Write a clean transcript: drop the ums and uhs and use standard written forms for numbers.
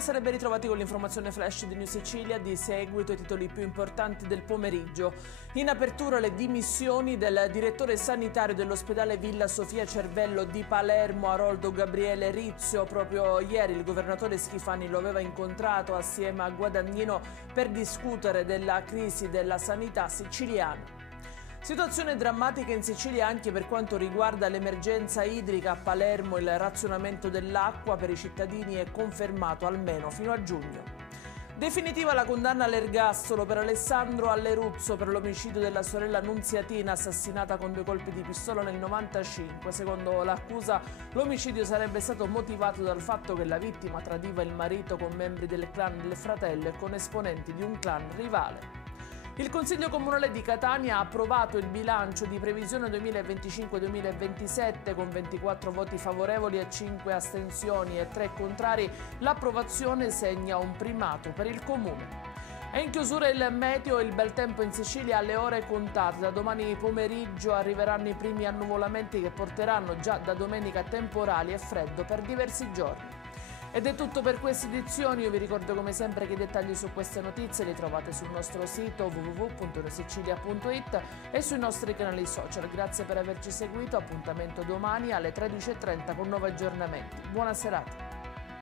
Buonasera e ben ritrovati con l'informazione flash di New Sicilia. Di seguito i titoli più importanti del pomeriggio. In apertura le dimissioni del direttore sanitario dell'ospedale Villa Sofia Cervello di Palermo, Aroldo Gabriele Rizio. Proprio ieri il governatore Schifani lo aveva incontrato assieme a Guadagnino per discutere della crisi della sanità siciliana. Situazione drammatica in Sicilia anche per quanto riguarda l'emergenza idrica. A Palermo il razionamento dell'acqua per i cittadini è confermato almeno fino a giugno. Definitiva la condanna all'ergastolo per Alessandro Alleruzzo per l'omicidio della sorella Nunziatina assassinata con 2 colpi di pistola nel 1995. Secondo l'accusa, l'omicidio sarebbe stato motivato dal fatto che la vittima tradiva il marito con membri del clan del fratello e con esponenti di un clan rivale. Il Consiglio Comunale di Catania ha approvato il bilancio di previsione 2025-2027 con 24 voti favorevoli e 5 astensioni e 3 contrari. L'approvazione segna un primato per il Comune. È in chiusura il meteo e il bel tempo in Sicilia alle ore contate. Da domani pomeriggio arriveranno i primi annuvolamenti che porteranno già da domenica temporali e freddo per diversi giorni. Ed è tutto per queste edizioni. Io vi ricordo come sempre che i dettagli su queste notizie li trovate sul nostro sito www.newsicilia.it e sui nostri canali social. Grazie per averci seguito, appuntamento domani alle 13:30 con nuovi aggiornamenti. Buona serata.